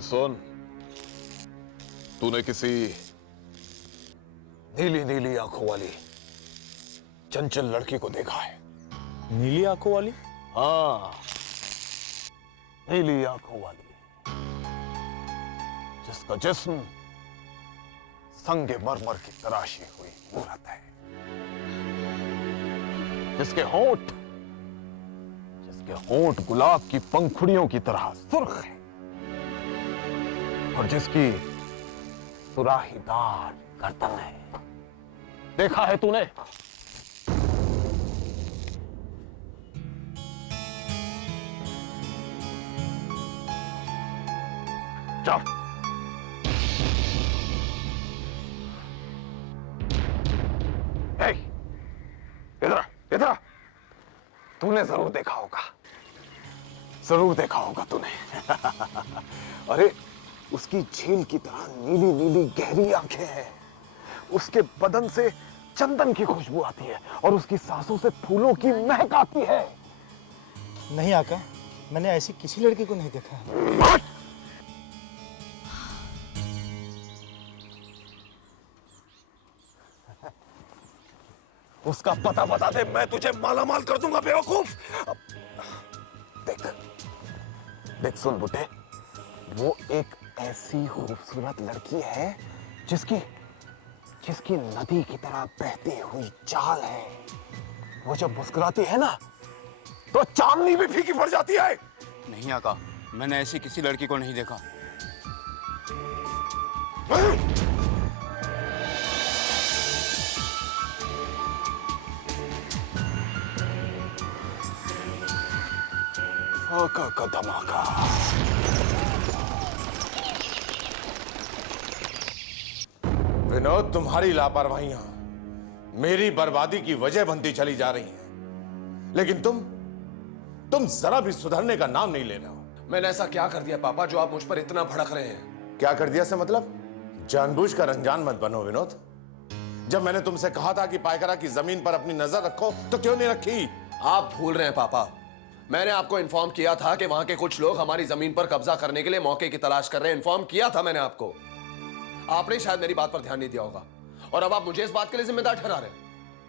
सुन, तूने किसी नीली नीली आंखों वाली चंचल लड़की को देखा है? नीली आंखों वाली? हाँ, नीली आंखों वाली, जिसका जिस्म संगे मरमर की तराशी हुई मूरत है, जिसके होंठ गुलाब की पंखुड़ियों की तरह सुर्ख है और जिसकी सुराहीदार गर्दन है। देखा है तूने? चल, इधर तूने जरूर देखा होगा तूने। अरे उसकी झील की तरह नीली नीली गहरी आंखें हैं, उसके बदन से चंदन की खुशबू आती है और उसकी सांसों से फूलों की महक आती है। नहीं आका, मैंने ऐसी किसी लड़की को नहीं देखा। उसका पता बता दे, मैं तुझे मालामाल कर दूंगा बेवकूफ। देख सुन बुड्ढे, वो एक ऐसी खूबसूरत लड़की है जिसकी नदी की तरह बहती हुई चाल है। वो जब मुस्कुराती है ना तो चांदनी भी फीकी पड़ जाती है। नहीं आका, मैंने ऐसी किसी लड़की को नहीं देखा। आका का धमाका। विनोद, तुम्हारी लापरवाहियां मेरी बर्बादी की वजह बनती चली जा रही हैं, लेकिन तुम जरा भी सुधरने का नाम नहीं ले रहे हो। मैंने ऐसा क्या कर दिया पापा जो आप मुझ पर इतना भड़क रहे हैं? क्या कर दिया से मतलब? जानबूझकर अनजान मत बनो विनोद। जब मैंने तुमसे कहा था कि पायकरा की जमीन पर अपनी नजर रखो तो क्यों नहीं रखी? आप भूल रहे हैं पापा, मैंने आपको इन्फॉर्म किया था कि वहां के कुछ लोग हमारी जमीन पर कब्जा करने के लिए मौके की तलाश कर रहे हैं। इन्फॉर्म किया था मैंने आपको। आपने शायद मेरी बात पर ध्यान नहीं दिया होगा और अब आप मुझे इस बात के लिए जिम्मेदार ठहरा रहे हैं।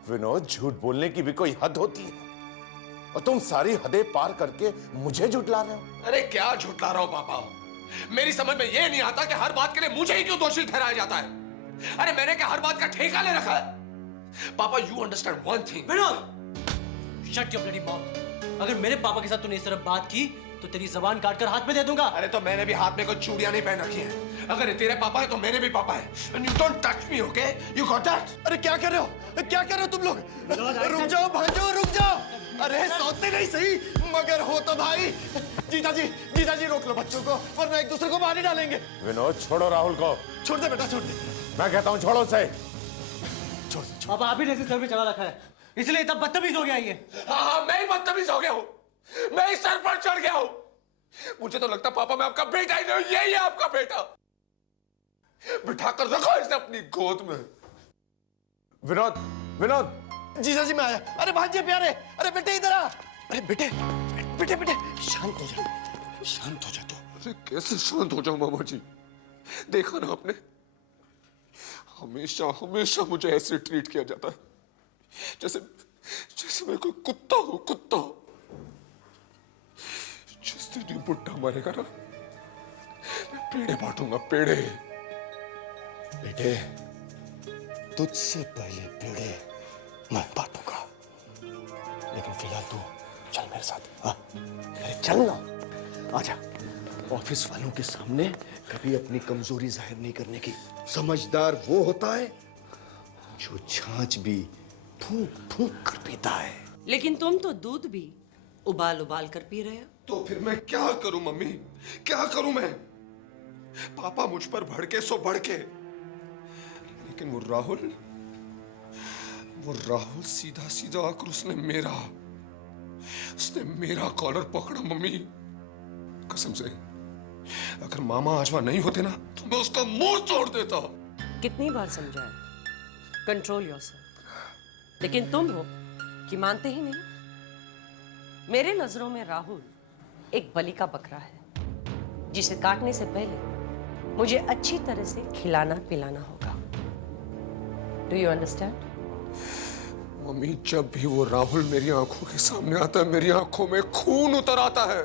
विनोद, झूठ बोलने की भी कोई हद होती है और तुम सारी हदें पार करके मुझे झुठला रहे हो। अरे क्या झुठला रहा हूं पापा? मेरी समझ में यह नहीं आता कि हर बात के लिए मुझे ही क्यों दोषी ठहराया जाता है। अरे मैंने क्या हर बात का ठेका ले रखा है? पापा, you understand one thing. Vinod, shut your bloody mouth. अगर मेरे पापा के साथ तूने इस तरह बात की तो तेरी जबान काटकर हाथ में दे दूंगा। अरे तो मैंने भी हाथ में कोई चूड़ियां नहीं पहन रखी हैं। अगर ये तेरे पापा है तो मेरे भी पापा है। And you don't touch me, okay? You got that? अरे क्या कर रहे हो? क्या कर रहे हो तुम लोग? रुक जाओ भांजो, रुक जाओ। अरे सौते नहीं सही मगर हो तो भाई। जीजा जी रोक लो बच्चों को वरना एक दूसरे को मार ही डालेंगे। विनोद, छोड़ो राहुल को। छोड़ दे बेटा, छोड़ दे। मैं कहता हूँ छोड़ो उसे। छोड़ दे। पापा आप ही ने इसे सर पे चढ़ा रखा है, इसलिए इतना बदतमीज हो गया ये। हाँ, मैं ही बदतमीज हो गया हूँ। मैं ही सर पर चढ़ गया हूँ। मुझे तो लगता पापा मैं आपका बेटा ही नहीं, यही है आपका बेटा। बिठा कर रखो इसे अपनी गोद में। विनोद, जीजा जी मैं आया। अरे भांजे प्यारे, अरे बेटे इधर आ। अरे बेटे शांत हो जा तू। अरे कैसे शांत हो जाऊं मामा जी? देखा ना आपने, हमेशा मुझे ऐसे ट्रीट किया जाता है जैसे मैं कोई कुत्ता हूं, कुत्ता। जिस दिन ये बुड्ढा मरेगा ना, मैं पेड़े बांटूंगा, पेड़े। बेटे, तुझसे पहले पेड़े मैं बांटूंगा, लेकिन फिलहाल तू चल मेरे साथ। हाँ, अरे चल ना, आजा। ऑफिस वालों के सामने कभी अपनी कमजोरी जाहिर नहीं करने की। समझदार वो होता है जो छाछ भी फूंक फूंक कर पीता है। लेकिन तुम तो दूध भी उबाल कर पी रहे हो। तो फिर मैं क्या करूं मम्मी, क्या करूं मैं? पापा मुझ पर भड़के सो भड़के, लेकिन वो वो राहुल सीधा सीधा आकर उसने मेरा कॉलर पकड़ा मम्मी। कसम से अगर मामा आज वहां नहीं होते ना तो मैं उसका मुंह तोड़ देता। कितनी बार समझाया, कंट्रोल योरसेल्फ, लेकिन तुम हो कि मानते ही नहीं। मेरे नजरों में राहुल एक बलि का बकरा है जिसे काटने से पहले मुझे अच्छी तरह से खिलाना पिलाना होगा। Do you understand? मम्मी, जब भी वो राहुल मेरी आंखों के सामने आता है मेरी आंखों में खून उतर आता है।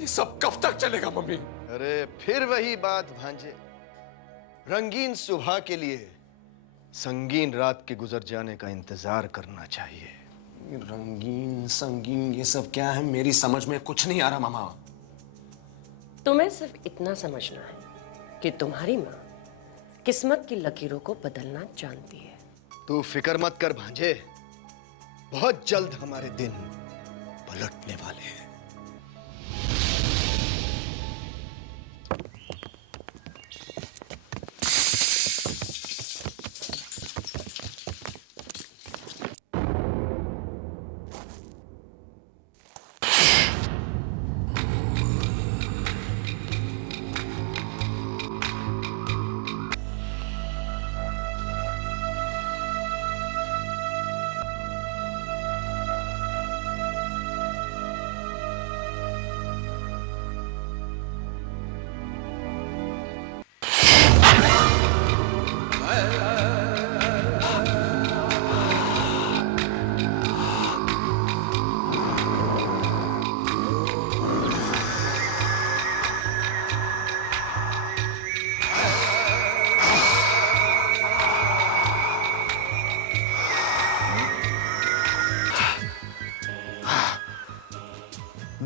ये सब कब तक चलेगा मम्मी? अरे फिर वही बात भांजे, रंगीन सुबह के लिए संगीन रात के गुजर जाने का इंतजार करना चाहिए। रंगीन संगीन ये सब क्या है, मेरी समझ में कुछ नहीं आ रहा मामा। तुम्हें सिर्फ इतना समझना है कि तुम्हारी माँ किस्मत की लकीरों को बदलना जानती है। तू फिक्र मत कर भांजे, बहुत जल्द हमारे दिन पलटने वाले हैं।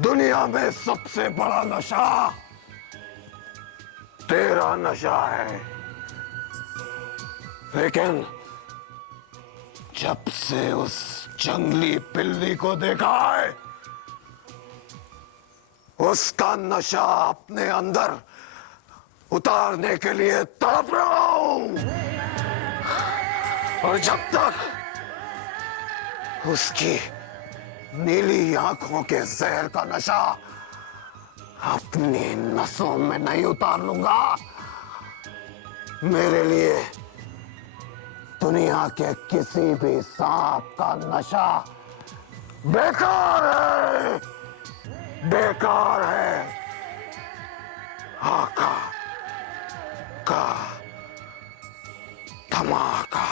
दुनिया में सबसे बड़ा नशा तेरा नशा है, लेकिन जब से उस जंगली बिल्ली को देखा है उसका नशा अपने अंदर उतारने के लिए तड़प रहा हूं। और जब तक उसकी नीली आंखों के जहर का नशा अपनी नसों में नहीं उतार लूंगा, मेरे लिए दुनिया के किसी भी सांप का नशा बेकार है, बेकार है। आका का धमाका।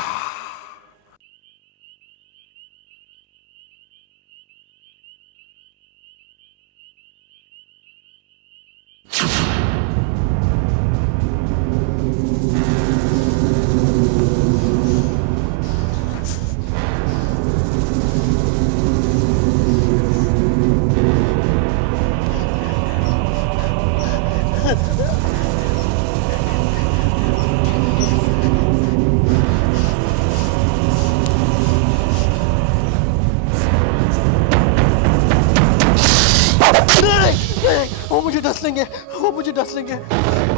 वो मुझे डस लेंगे, वो मुझे डस लेंगे,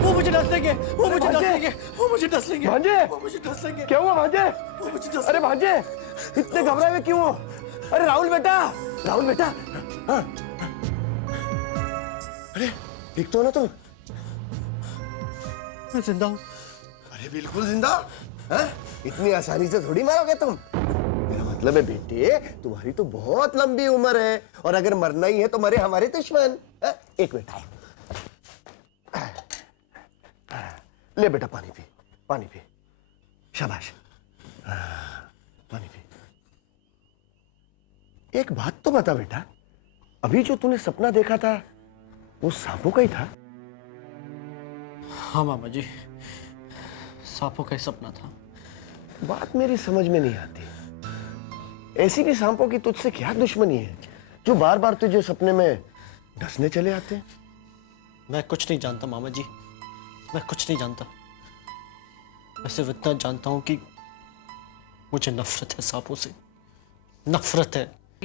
वो मुझे डस लेंगे, वो मुझे डस लेंगे, वो मुझे डस लेंगे, भांजे, वो मुझे डस लेंगे। क्या हुआ भांजे? वो मुझे डस अरे भांजे, इतने घबराए हुए क्यों हो? अरे राहुल बेटा, राहुल बेटा, हाँ। अरे ठीक तो हो ना तुम? मैं जिंदा हूँ। अरे बिल्कुल जिंदा। हैं? इतनी आसानी से थोड़ी मारोगे तुम। मेरा मतलब है बेटे, तुम्हारी तो बहुत लंबी उम्र है और अगर मरना ही है तो मरे हमारे दुश्मन। एक मिनट आए, ले बेटा पानी पी, पानी पी, शाबाश, पानी पी। एक बात तो बता बेटा, अभी जो तूने सपना देखा था वो सांपों का ही था? हाँ मामा जी, सांपों का ही सपना था। बात मेरी समझ में नहीं आती, ऐसी भी सांपों की तुझसे क्या दुश्मनी है जो बार बार तुझे सपने में डसने चले आते हैं? मैं कुछ नहीं जानता मामा जी, मैं कुछ नहीं जानता। मैं सिर्फ इतना जानता हूं कि मुझे नफरत है सांपों से, नफरत है।